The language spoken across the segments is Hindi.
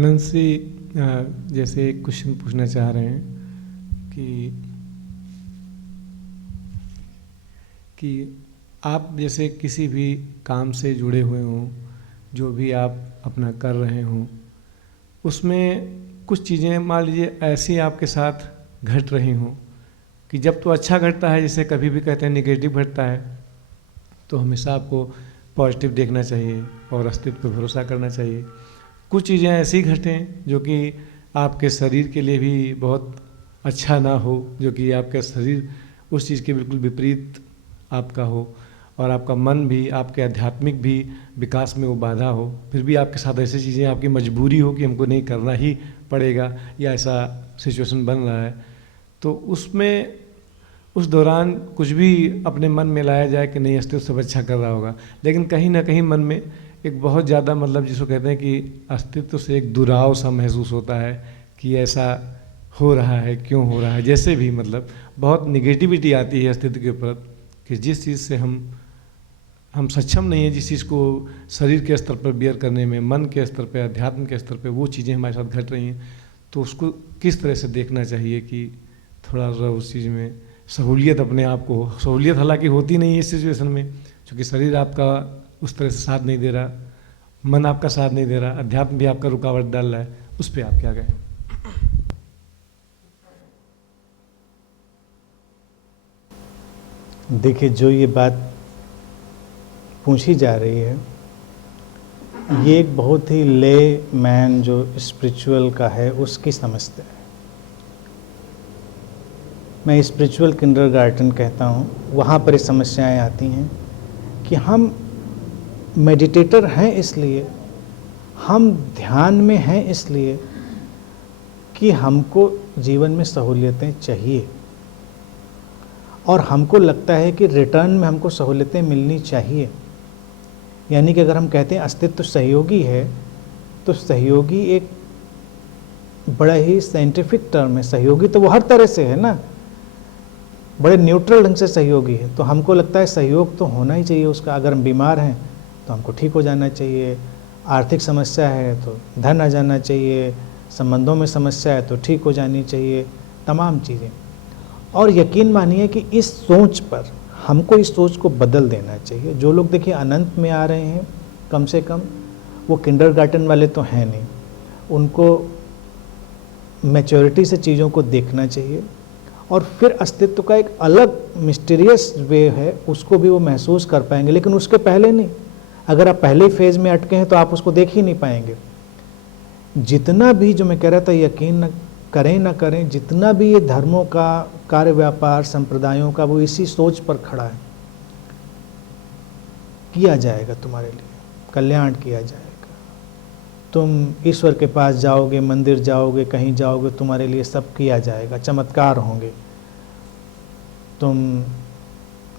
आनंद से जैसे एक क्वेश्चन पूछना चाह रहे हैं कि आप जैसे किसी भी काम से जुड़े हुए हों, जो भी आप अपना कर रहे हों, उसमें कुछ चीज़ें मान लीजिए ऐसी आपके साथ घट रही हों कि जब तो अच्छा घटता है, जैसे कभी भी कहते हैं नेगेटिव घटता है, तो हमेशा आपको पॉजिटिव देखना चाहिए और अस्तित्व पर भरोसा करना चाहिए। कुछ चीज़ें ऐसी घटें जो कि आपके शरीर के लिए भी बहुत अच्छा ना हो, जो कि आपका शरीर उस चीज़ के बिल्कुल विपरीत आपका हो और आपका मन भी, आपके आध्यात्मिक भी विकास में वो बाधा हो, फिर भी आपके साथ ऐसी चीज़ें आपकी मजबूरी हो कि हमको नहीं करना ही पड़ेगा या ऐसा सिचुएशन बन रहा है, तो उसमें उस दौरान कुछ भी अपने मन में लाया जाए कि नहीं अस्तित्व सब अच्छा कर रहा होगा, लेकिन कहीं ना कहीं मन में एक बहुत ज़्यादा मतलब जिसको कहते हैं कि अस्तित्व से एक दुराव सा महसूस होता है कि ऐसा हो रहा है, क्यों हो रहा है, जैसे भी मतलब बहुत निगेटिविटी आती है अस्तित्व के ऊपर कि जिस चीज़ से हम सक्षम नहीं हैं, जिस चीज़ को शरीर के स्तर पर बियर करने में, मन के स्तर पर, अध्यात्म के स्तर पर वो चीज़ें हमारे साथ घट रही हैं, तो उसको किस तरह से देखना चाहिए कि थोड़ा सा उस चीज़ में सहूलियत अपने आप को हो। सहूलियत हालांकि होती नहीं है इस सिचुएशन में, क्योंकि शरीर आपका उस तरह से साथ नहीं दे रहा, मन आपका साथ नहीं दे रहा, अध्यात्म भी आपका रुकावट डाल रहा है, उस पर आप क्या कहें? देखिए, जो ये बात पूछी जा रही है, ये एक बहुत ही ले मैन जो स्पिरिचुअल का है उसकी समझते हैं। मैं स्पिरिचुअल किंडरगार्टन कहता हूँ, वहाँ पर ये समस्याएं आती हैं कि हम मेडिटेटर हैं इसलिए, हम ध्यान में हैं इसलिए कि हमको जीवन में सहूलियतें चाहिए और हमको लगता है कि रिटर्न में हमको सहूलियतें मिलनी चाहिए। यानी कि अगर हम कहते हैं अस्तित्व सहयोगी है, तो सहयोगी एक बड़ा ही साइंटिफिक टर्म है। सहयोगी तो वो हर तरह से है ना, बड़े न्यूट्रल ढंग से सहयोगी है, तो हमको लगता है सहयोग तो होना ही चाहिए उसका। अगर हम बीमार हैं तो हमको ठीक हो जाना चाहिए, आर्थिक समस्या है तो धन आ जाना चाहिए, संबंधों में समस्या है तो ठीक हो जानी चाहिए, तमाम चीज़ें। और यकीन मानिए कि इस सोच पर हमको इस सोच को बदल देना चाहिए। जो लोग देखिए अनंत में आ रहे हैं, कम से कम वो किंडरगार्टन वाले तो हैं नहीं, उनको मैच्योरिटी से चीज़ों को देखना चाहिए और फिर अस्तित्व का एक अलग मिस्टीरियस वे है, उसको भी वो महसूस कर पाएंगे। लेकिन उसके पहले नहीं, अगर आप पहले फेज़ में अटके हैं तो आप उसको देख ही नहीं पाएंगे। जितना भी, जो मैं कह रहा था, यकीन करें ना करें, जितना भी ये धर्मों का, कार्य व्यापार संप्रदायों का, वो इसी सोच पर खड़ा है, किया जाएगा तुम्हारे लिए, कल्याण किया जाएगा। तुम ईश्वर के पास जाओगे, मंदिर जाओगे, कहीं जाओगे, तुम्हारे लिए सब किया जाएगा, चमत्कार होंगे। तुम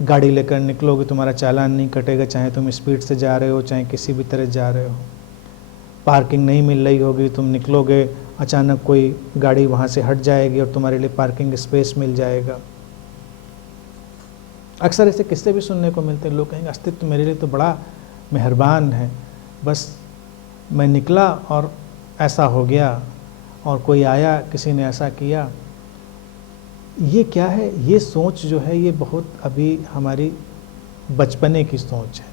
गाड़ी लेकर निकलोगे, तुम्हारा चालान नहीं कटेगा, चाहे तुम स्पीड से जा रहे हो, चाहे किसी भी तरह जा रहे हो। पार्किंग नहीं मिल रही होगी, तुम निकलोगे, अचानक कोई गाड़ी वहाँ से हट जाएगी और तुम्हारे लिए पार्किंग स्पेस मिल जाएगा। अक्सर ऐसे किस्से भी सुनने को मिलते हैं। लोग कहेंगे अस्तित्व मेरे लिए तो बड़ा मेहरबान है, बस मैं निकला और ऐसा हो गया, और कोई आया, किसी ने ऐसा किया। ये क्या है? ये सोच जो है ये बहुत अभी हमारी बचपने की सोच है।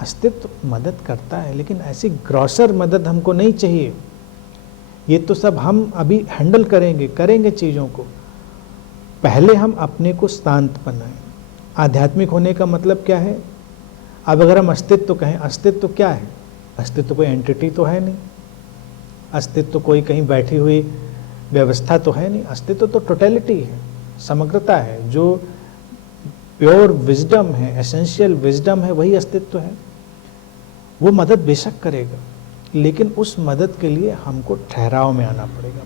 अस्तित्व मदद करता है, लेकिन ऐसी ग्रॉसर मदद हमको नहीं चाहिए। ये तो सब हम अभी हैंडल करेंगे चीज़ों को। पहले हम अपने को शांत बनाएं। आध्यात्मिक होने का मतलब क्या है? अब अगर हम अस्तित्व कहें, अस्तित्व क्या है? अस्तित्व कोई एंटिटी तो है नहीं, अस्तित्व कोई कहीं बैठी हुई व्यवस्था तो है नहीं। अस्तित्व तो टोटलिटी है, समग्रता है, जो प्योर विजडम है, एसेंशियल विजडम है, वही अस्तित्व है। वो मदद बेशक करेगा, लेकिन उस मदद के लिए हमको ठहराव में आना पड़ेगा।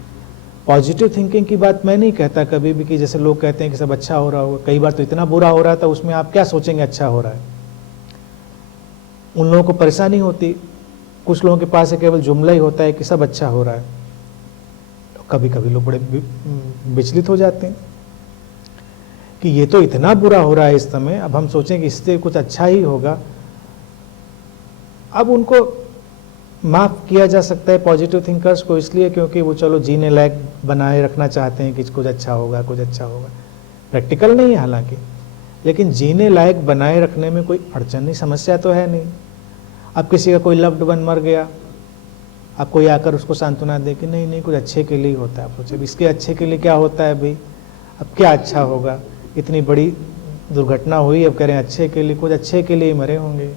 पॉजिटिव थिंकिंग की बात मैं नहीं कहता कभी भी कि जैसे लोग कहते हैं कि सब अच्छा हो रहा होगा। कई बार तो इतना बुरा हो रहा था, उसमें आप क्या सोचेंगे अच्छा हो रहा है? उन लोगों को परेशानी होती। कुछ लोगों के पास केवल जुमला ही होता है कि सब अच्छा हो रहा है, तो कभी कभी लोग बड़े विचलित हो जाते हैं कि ये तो इतना बुरा हो रहा है इस समय, अब हम सोचें कि इससे कुछ अच्छा ही होगा। अब उनको माफ़ किया जा सकता है पॉजिटिव थिंकर्स को इसलिए क्योंकि वो चलो जीने लायक बनाए रखना चाहते हैं कि कुछ अच्छा होगा, कुछ अच्छा होगा। प्रैक्टिकल नहीं है हालांकि, लेकिन जीने लायक बनाए रखने में कोई अड़चन नहीं, समस्या तो है नहीं। अब किसी का कोई लव्ड वन मर गया, अब कोई आकर उसको सांत्वना दे कि नहीं नहीं कुछ अच्छे के लिए होता है। आप सोचे इसके अच्छे के लिए क्या होता है भाई, अब क्या अच्छा होगा, इतनी बड़ी दुर्घटना हुई, अब कह रहे हैं अच्छे के लिए, कुछ अच्छे के लिए मरे होंगे।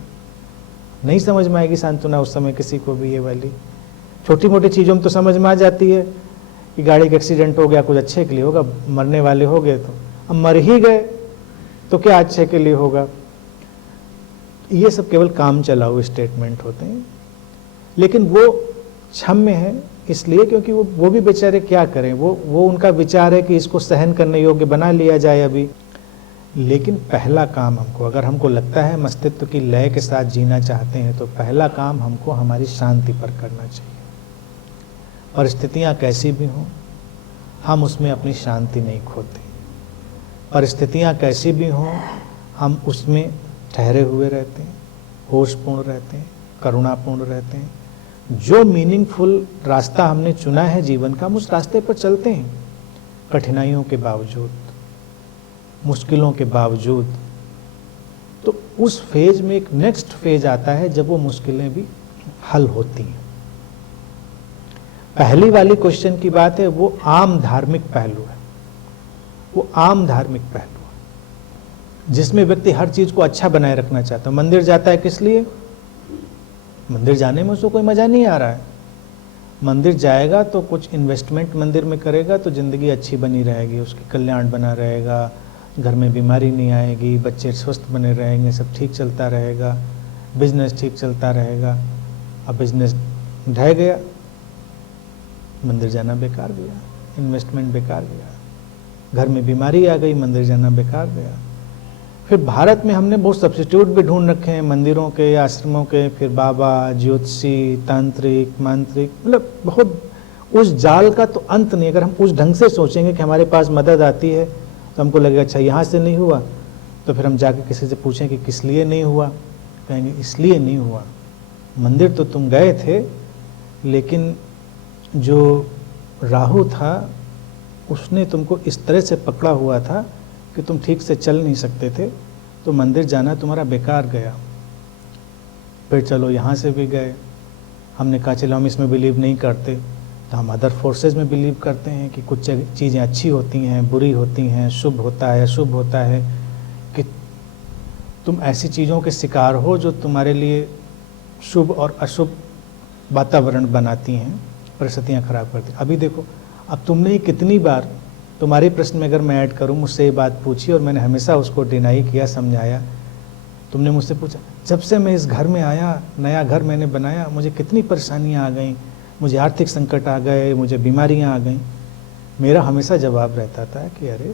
नहीं समझ में आएगी सांत्वना उस समय किसी को भी। ये वाली छोटी मोटी चीज़ों में तो समझ में आ जाती है कि गाड़ी का एक्सीडेंट हो गया, कुछ अच्छे के लिए होगा, मरने वाले हो गए तो अब मर ही गए तो क्या अच्छे के लिए होगा। ये सब केवल काम चलाऊ स्टेटमेंट होते हैं, लेकिन वो क्षम्य है इसलिए क्योंकि वो भी बेचारे क्या करें, वो उनका विचार है कि इसको सहन करने योग्य बना लिया जाए अभी। लेकिन पहला काम हमको, अगर हमको लगता है हम अस्तित्व की लय के साथ जीना चाहते हैं, तो पहला काम हमको हमारी शांति पर करना चाहिए। परिस्थितियाँ कैसी भी हों, हम उसमें अपनी शांति नहीं खोते। परिस्थितियाँ कैसी भी हों, हम उसमें ठहरे हुए रहते हैं, होशपूर्ण रहते हैं, करुणापूर्ण रहते हैं। जो मीनिंगफुल रास्ता हमने चुना है जीवन का, हम उस रास्ते पर चलते हैं, कठिनाइयों के बावजूद, मुश्किलों के बावजूद। तो उस फेज में एक नेक्स्ट फेज आता है जब वो मुश्किलें भी हल होती हैं। पहली वाली क्वेश्चन की बात है, वो आम धार्मिक पहलू है, वो आम धार्मिक पहलू है जिसमें व्यक्ति हर चीज को अच्छा बनाए रखना चाहता है। मंदिर जाता है किस लिए? मंदिर जाने में उसको कोई मजा नहीं आ रहा है। मंदिर जाएगा तो कुछ इन्वेस्टमेंट मंदिर में करेगा तो जिंदगी अच्छी बनी रहेगी, उसकी कल्याण बना रहेगा, घर में बीमारी नहीं आएगी, बच्चे स्वस्थ बने रहेंगे, सब ठीक चलता रहेगा, बिजनेस ठीक चलता रहेगा। अब बिजनेस ढह गया, मंदिर जाना बेकार गया, इन्वेस्टमेंट बेकार गया, घर में बीमारी आ गई, मंदिर जाना बेकार गया। फिर भारत में हमने बहुत सब्स्टिट्यूट भी ढूंढ रखे हैं मंदिरों के, आश्रमों के, फिर बाबा, ज्योतिषी, तांत्रिक, मांत्रिक, मतलब बहुत, उस जाल का तो अंत नहीं। अगर हम उस ढंग से सोचेंगे कि हमारे पास मदद आती है तो हमको लगेगा अच्छा यहाँ से नहीं हुआ, तो फिर हम जाके किसी से पूछें कि किस लिए नहीं हुआ, कहेंगे इसलिए नहीं हुआ, मंदिर तो तुम गए थे लेकिन जो राहु था उसने तुमको इस तरह से पकड़ा हुआ था कि तुम ठीक से चल नहीं सकते थे, तो मंदिर जाना तुम्हारा बेकार गया। फिर चलो यहाँ से भी गए, हमने कहा चलो हम इसमें बिलीव नहीं करते, तो हम अदर फोर्सेस में बिलीव करते हैं कि कुछ चीज़ें अच्छी होती हैं, बुरी होती हैं, शुभ होता है, अशुभ होता है, कि तुम ऐसी चीज़ों के शिकार हो जो तुम्हारे लिए शुभ और अशुभ वातावरण बनाती हैं, परिस्थितियाँ खराब करती हैं। अभी देखो, अब तुमने ही कितनी बार, तुम्हारे प्रश्न में अगर मैं ऐड करूं, मुझसे ये बात पूछी और मैंने हमेशा उसको डिनाई किया, समझाया। तुमने मुझसे पूछा जब से मैं इस घर में आया, नया घर मैंने बनाया, मुझे कितनी परेशानियां आ गई, मुझे आर्थिक संकट आ गए, मुझे बीमारियां आ गई। मेरा हमेशा जवाब रहता था कि अरे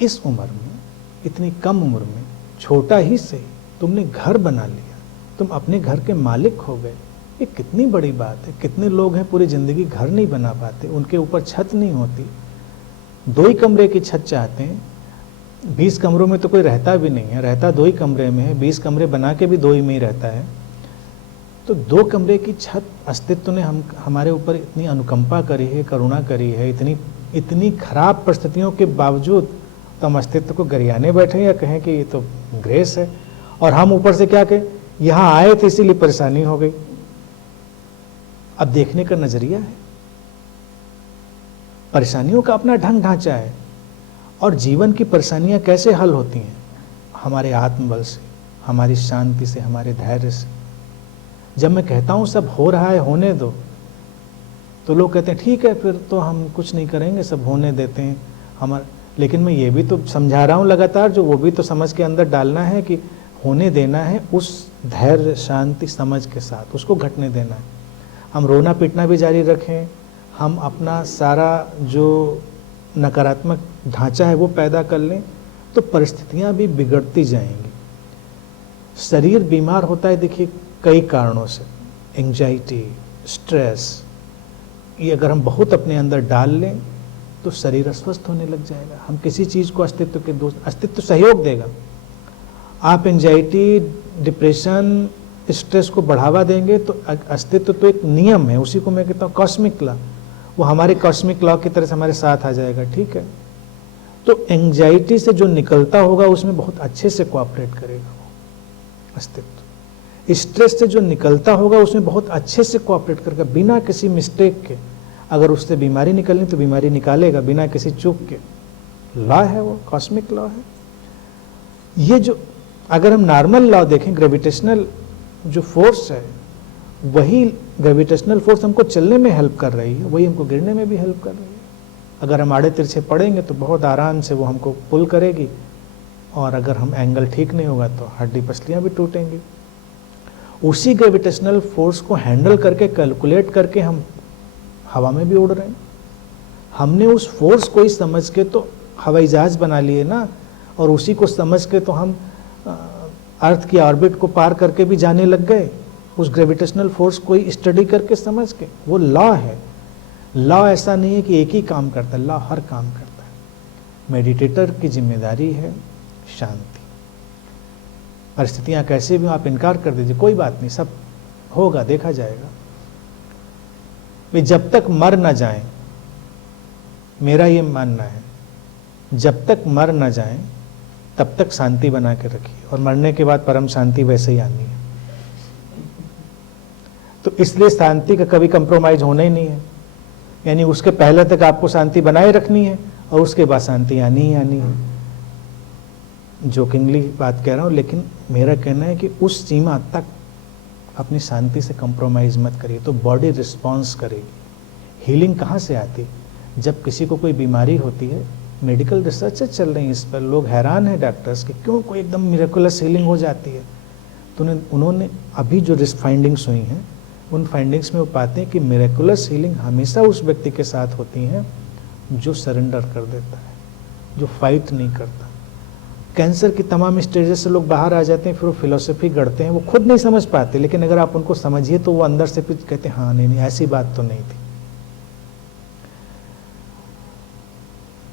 इस उम्र में, इतनी कम उम्र में, छोटा ही से तुमने घर बना लिया, तुम अपने घर के मालिक हो गए, ये कितनी बड़ी बात है। कितने लोग हैं पूरी ज़िंदगी घर नहीं बना पाते, उनके ऊपर छत नहीं होती, 2 ही कमरे की छत चाहते हैं। 20 कमरों में तो कोई रहता भी नहीं है, रहता 2 ही कमरे में है, 20 कमरे बना के भी 2 ही में ही रहता है। तो 2 कमरे की छत, अस्तित्व ने हमारे ऊपर इतनी अनुकंपा करी है, करुणा करी है, इतनी खराब परिस्थितियों के बावजूद तो हम अस्तित्व को गरियाने बैठे या कहें कि ये तो ग्रेस है, और हम ऊपर से क्या कहें, यहाँ आए थे इसीलिए परेशानी हो गई। अब देखने का नजरिया है, परेशानियों का अपना ढंग ढांचा है, और जीवन की परेशानियां कैसे हल होती हैं? हमारे आत्मबल से, हमारी शांति से, हमारे धैर्य से। जब मैं कहता हूं सब हो रहा है, होने दो, तो लोग कहते हैं ठीक है फिर तो हम कुछ नहीं करेंगे, सब होने देते हैं हमारा। लेकिन मैं ये भी तो समझा रहा हूं लगातार, जो वो भी तो समझ के अंदर डालना है कि होने देना है उस धैर्य, शांति, समझ के साथ, उसको घटने देना है। हम रोना पीटना भी जारी रखें, हम अपना सारा जो नकारात्मक ढांचा है वो पैदा कर लें, तो परिस्थितियां भी बिगड़ती जाएंगी। शरीर बीमार होता है देखिए कई कारणों से, एंजाइटी, स्ट्रेस, ये अगर हम बहुत अपने अंदर डाल लें तो शरीर अस्वस्थ होने लग जाएगा। हम किसी चीज़ को अस्तित्व के दोस्त, अस्तित्व सहयोग देगा। आप एंजाइटी, डिप्रेशन, स्ट्रेस को बढ़ावा देंगे तो अस्तित्व तो एक नियम है, उसी को मैं कहता हूँ कॉस्मिक लॉ, वो हमारे कॉस्मिक लॉ की तरह से हमारे साथ आ जाएगा, ठीक है। तो एंजाइटी से जो निकलता होगा उसमें बहुत अच्छे से कोऑपरेट करेगा वो अस्तित्व। स्ट्रेस से जो निकलता होगा उसमें बहुत अच्छे से कोऑपरेट करेगा, बिना किसी मिस्टेक के। अगर उससे बीमारी निकलनी तो बीमारी निकालेगा बिना किसी चूक के। लॉ है वो, कॉस्मिक लॉ है ये। जो अगर हम नॉर्मल लॉ देखें, ग्रेविटेशनल जो फोर्स है, वही ग्रेविटेशनल फोर्स हमको चलने में हेल्प कर रही है, वही हमको गिरने में भी हेल्प कर रही है। अगर हम आड़े तिरछे पड़ेंगे तो बहुत आराम से वो हमको पुल करेगी, और अगर हम एंगल ठीक नहीं होगा तो हड्डी पसलियाँ भी टूटेंगी। उसी ग्रेविटेशनल फोर्स को हैंडल करके, कैलकुलेट करके हम हवा में भी उड़ रहे हैं। हमने उस फोर्स को ही समझ के तो हवाई जहाज बना लिए ना, और उसी को समझ के तो हम अर्थ की ऑर्बिट को पार करके भी जाने लग गए, उस ग्रेविटेशनल फोर्स को ही स्टडी करके समझ के। वो लॉ है। लॉ ऐसा नहीं है कि एक ही काम करता है, लॉ हर काम करता है। मेडिटेटर की जिम्मेदारी है शांति। परिस्थितियां कैसे भी आप इनकार कर दीजिए, कोई बात नहीं, सब होगा, देखा जाएगा। वे जब तक मर न जाएं, मेरा ये मानना है, जब तक मर न जाएं तब तक शांति बना के रखिए, और मरने के बाद परम शांति वैसे ही आनी है। तो इसलिए शांति का कभी कंप्रोमाइज होना ही नहीं है। यानी उसके पहले तक आपको शांति बनाए रखनी है, और उसके बाद शांति आनी ही आनी है। जोकिंगली बात कह रहा हूँ, लेकिन मेरा कहना है कि उस सीमा तक अपनी शांति से कंप्रोमाइज मत करिए, तो बॉडी रिस्पॉन्स करेगी। हीलिंग कहाँ से आती? जब किसी को कोई बीमारी होती है, मेडिकल रिसर्च चल रही है इस पर, लोग हैरान हैं डॉक्टर्स कि क्यों कोई एकदम मिरेकुलस हीलिंग हो जाती है। तो उन्होंने अभी जो फाइंडिंग्स हुई हैं, उन फाइंडिंग्स में वो पाते हैं कि मिरेकुलस हीलिंग हमेशा उस व्यक्ति के साथ होती हैं जो सरेंडर कर देता है, जो फाइट नहीं करता। कैंसर की तमाम स्टेजेस से लोग बाहर आ जाते हैं, फिर वो फिलोसफी गढ़ते हैं, वो खुद नहीं समझ पाते, लेकिन अगर आप उनको समझिए तो वो अंदर से फिर कहते हैं हाँ नहीं ऐसी बात तो नहीं थी।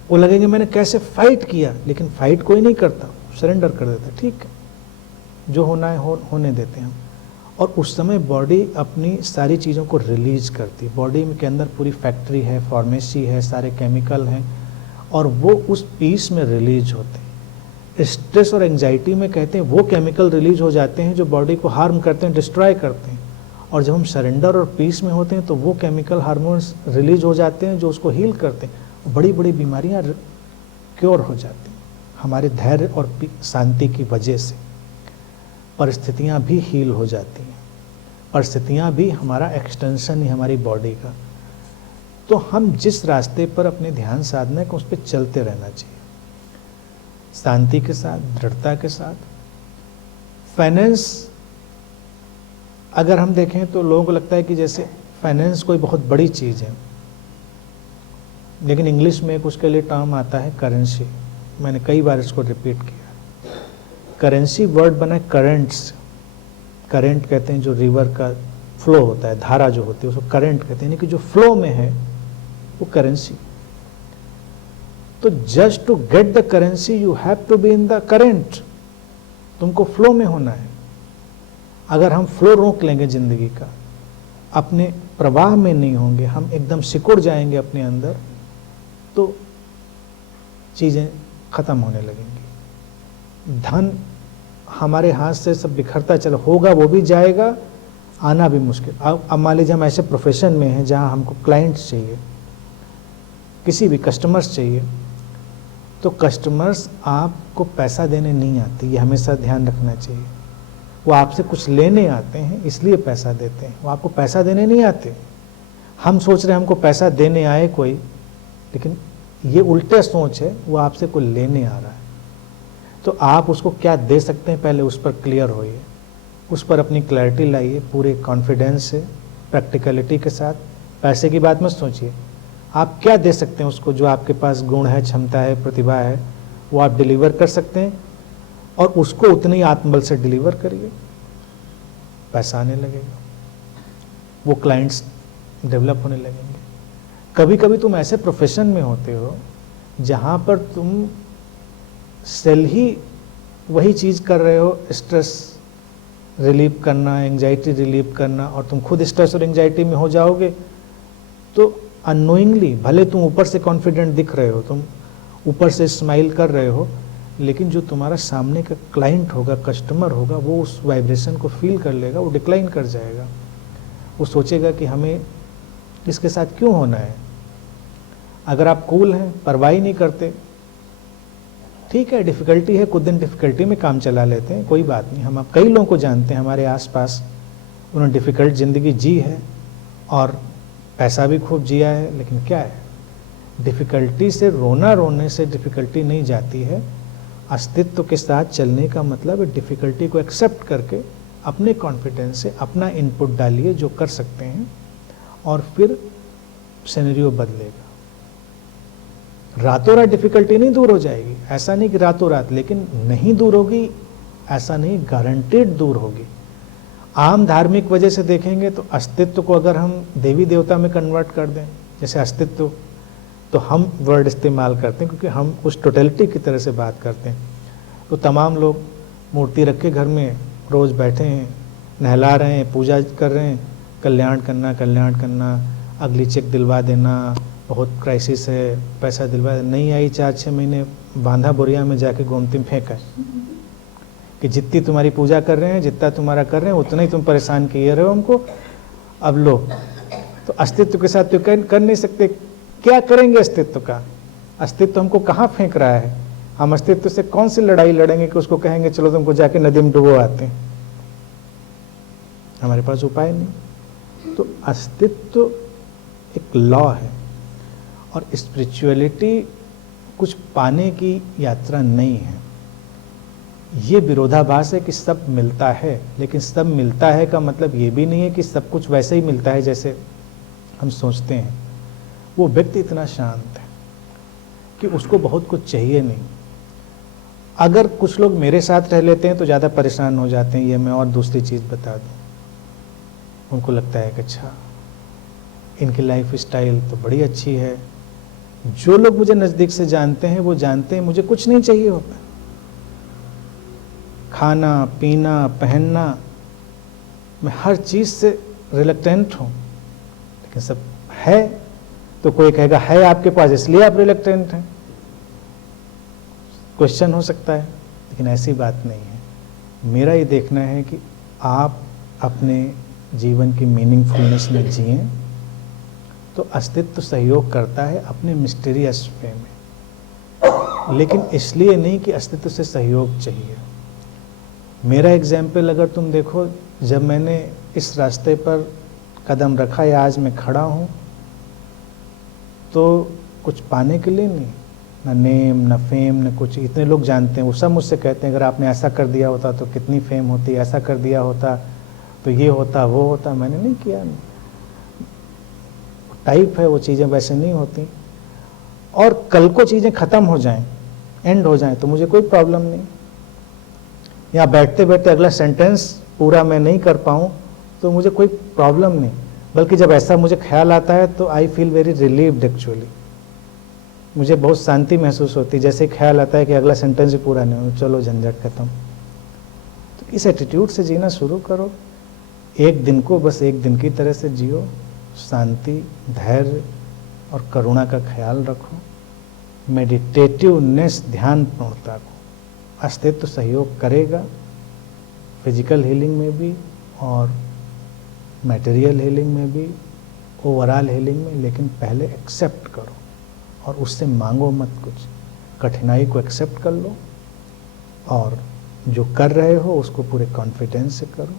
वो लगेंगे मैंने कैसे फाइट किया, लेकिन फाइट कोई नहीं करता, सरेंडर कर देता। ठीक है, जो होना है होने देते हैं हम। और उस समय बॉडी अपनी सारी चीज़ों को रिलीज करती है। बॉडी के अंदर पूरी फैक्ट्री है, फार्मेसी है, सारे केमिकल हैं, और वो उस पीस में रिलीज होते हैं। स्ट्रेस और एंजाइटी में कहते हैं वो केमिकल रिलीज हो जाते हैं जो बॉडी को हार्म करते हैं, डिस्ट्रॉय करते हैं। और जब हम सरेंडर और पीस में होते हैं तो वो केमिकल हार्मोन्स रिलीज हो जाते हैं जो उसको हील करते हैं। बड़ी बड़ी बीमारियां क्योर हो जाती हैं हमारे धैर्य और शांति की वजह से। परिस्थितियां भी हील हो जाती हैं। परिस्थितियां भी हमारा एक्सटेंशन है हमारी बॉडी का। तो हम जिस रास्ते पर अपने ध्यान साधना है उस पर चलते रहना चाहिए, शांति के साथ, दृढ़ता के साथ। फाइनेंस अगर हम देखें तो लोगों को लगता है कि जैसे फाइनेंस कोई बहुत बड़ी चीज़ है, लेकिन इंग्लिश में एक उसके लिए टर्म आता है करेंसी। मैंने कई बार इसको रिपीट किया। करेंसी वर्ड बना है करंट से। करंट कहते हैं जो रिवर का फ्लो होता है, धारा जो होती है उसको करंट कहते हैं, यानी कि जो फ्लो में है वो करेंसी। तो just to get the currency you have to be in the current. तुमको फ्लो में होना है। अगर हम फ्लो रोक लेंगे जिंदगी का, अपने प्रवाह में नहीं होंगे, हम एकदम सिकुड़ जाएंगे अपने अंदर, तो चीज़ें खत्म होने लगेंगी। धन हमारे हाथ से सब बिखरता चला होगा, वो भी जाएगा, आना भी मुश्किल। अब मान लीजिए हम ऐसे प्रोफेशन में हैं जहां हमको क्लाइंट्स चाहिए, किसी भी कस्टमर्स चाहिए, तो कस्टमर्स आपको पैसा देने नहीं आते, ये हमेशा ध्यान रखना चाहिए। वो आपसे कुछ लेने आते हैं इसलिए पैसा देते हैं, वो आपको पैसा देने नहीं आते। हम सोच रहे हैं हमको पैसा देने आए कोई, लेकिन ये उल्टा सोच है, वो आपसे कोई लेने आ रहा है। तो आप उसको क्या दे सकते हैं पहले उस पर क्लियर होइए, उस पर अपनी क्लैरिटी लाइए, पूरे कॉन्फिडेंस से, प्रैक्टिकलिटी के साथ। पैसे की बात मत सोचिए, आप क्या दे सकते हैं उसको, जो आपके पास गुण है, क्षमता है, प्रतिभा है, वो आप डिलीवर कर सकते हैं, और उसको उतने ही आत्मबल से डिलीवर करिए, पैसा आने लगेगा, वो क्लाइंट्स डेवलप होने लगेंगे। कभी कभी तुम ऐसे प्रोफेशन में होते हो जहाँ पर तुम सेल ही वही चीज़ कर रहे हो, स्ट्रेस रिलीव करना, एंजाइटी रिलीव करना, और तुम खुद स्ट्रेस और एंजाइटी में हो जाओगे तो अननोइंगली, भले तुम ऊपर से कॉन्फिडेंट दिख रहे हो, तुम ऊपर से स्माइल कर रहे हो, लेकिन जो तुम्हारा सामने का क्लाइंट होगा, कस्टमर होगा, वो उस वाइब्रेशन को फील कर लेगा, वो डिक्लाइन कर जाएगा। वो सोचेगा कि हमें इसके साथ क्यों होना है। अगर आप कूल हैं, परवाह नहीं करते, ठीक है, डिफ़िकल्टी है, कुछ दिन डिफ़िकल्टी में काम चला लेते हैं, कोई बात नहीं। हम अब कई लोगों को जानते हैं हमारे आसपास, उन्होंने डिफ़िकल्ट ज़िंदगी जी है और पैसा भी खूब जिया है, लेकिन क्या है, डिफ़िकल्टी से रोने से डिफ़िकल्टी नहीं जाती है। अस्तित्व के साथ चलने का मतलब है डिफ़िकल्टी को एक्सेप्ट करके अपने कॉन्फिडेंस से अपना इनपुट डालिए जो कर सकते हैं, और फिर सिनेरियो बदलेगा। रातों रात डिफ़िकल्टी नहीं दूर हो जाएगी, ऐसा नहीं कि रातों रात, लेकिन नहीं दूर होगी, ऐसा नहीं, गारंटेड दूर होगी। आम धार्मिक वजह से देखेंगे तो अस्तित्व को अगर हम देवी देवता में कन्वर्ट कर दें, जैसे अस्तित्व, तो हम वर्ड इस्तेमाल करते हैं क्योंकि हम उस टोटलिटी की तरह से बात करते हैं। तो तमाम लोग मूर्ति रखे घर में रोज़ बैठे हैं, नहला रहे हैं, पूजा कर रहे हैं, कल्याण करना, कल्याण करना, अगली चेक दिलवा देना, बहुत क्राइसिस है, पैसा दिलवा देना, नहीं आई 4-6 महीने, बांधा बोरिया में जाके गोमती में फेंका है कि जितनी तुम्हारी पूजा कर रहे हैं, जितना तुम्हारा कर रहे हैं, उतना ही तुम परेशान किए रहे हो हमको, अब लो। तो अस्तित्व के साथ तो कर नहीं सकते, क्या करेंगे अस्तित्व का? अस्तित्व हमको कहाँ फेंक रहा है? हम अस्तित्व से कौन सी लड़ाई लड़ेंगे कि उसको कहेंगे चलो तुमको जाके नदी में डुबो आते हैं? हमारे पास उपाय नहीं। तो अस्तित्व एक लॉ है, और स्पिरिचुअलिटी कुछ पाने की यात्रा नहीं है। ये विरोधाभास है कि सब मिलता है, लेकिन सब मिलता है का मतलब ये भी नहीं है कि सब कुछ वैसे ही मिलता है जैसे हम सोचते हैं। वो व्यक्ति इतना शांत है कि उसको बहुत कुछ चाहिए नहीं। अगर कुछ लोग मेरे साथ रह लेते हैं तो ज़्यादा परेशान हो जाते हैं, ये मैं और दूसरी चीज़ बता दूं। उनको लगता है कि अच्छा, इनकी लाइफ स्टाइल तो बड़ी अच्छी है। जो लोग मुझे नज़दीक से जानते हैं वो जानते हैं मुझे कुछ नहीं चाहिए होता, खाना पीना पहनना, मैं हर चीज़ से रिलक्टेंट हूँ। लेकिन सब है तो कोई कहेगा है आपके पास इसलिए आप रिलक्टेंट हैं, क्वेश्चन हो सकता है, लेकिन ऐसी बात नहीं है। मेरा ये देखना है कि आप अपने जीवन की मीनिंगफुलनेस में जिएं तो अस्तित्व सहयोग करता है अपने मिस्टीरियस वे में, लेकिन इसलिए नहीं कि अस्तित्व से सहयोग चाहिए। मेरा एग्जाम्पल अगर तुम देखो, जब मैंने इस रास्ते पर कदम रखा या आज मैं खड़ा हूँ, तो कुछ पाने के लिए नहीं, ना नेम ना फेम ना कुछ। इतने लोग जानते हैं, वो सब मुझसे कहते हैं अगर आपने ऐसा कर दिया होता तो कितनी फेम होती, ऐसा कर दिया होता तो ये होता वो होता। मैंने नहीं किया, टाइप है वो, चीज़ें वैसे नहीं होती। और कल को चीज़ें ख़त्म हो जाएं, एंड हो जाएं, तो मुझे कोई प्रॉब्लम नहीं। यहाँ बैठते बैठते अगला सेंटेंस पूरा मैं नहीं कर पाऊँ तो मुझे कोई प्रॉब्लम नहीं, बल्कि जब ऐसा मुझे ख्याल आता है तो I feel very relieved. Actually मुझे बहुत शांति महसूस होती है, जैसे ख्याल आता है कि अगला सेंटेंस ही पूरा नहीं हो, चलो झंझट खत्म। तो इस एटीट्यूड से जीना शुरू करो, एक दिन को बस एक दिन की तरह से जियो, शांति, धैर्य और करुणा का ख्याल रखो, मेडिटेटिवनेस, ध्यान पूर्णता को। अस्तित्व सहयोग करेगा फिजिकल हीलिंग में भी और मटेरियल हीलिंग में भी, ओवरऑल हीलिंग में। लेकिन पहले एक्सेप्ट करो और उससे मांगो मत कुछ, कठिनाई को एक्सेप्ट कर लो और जो कर रहे हो उसको पूरे कॉन्फिडेंस से करो।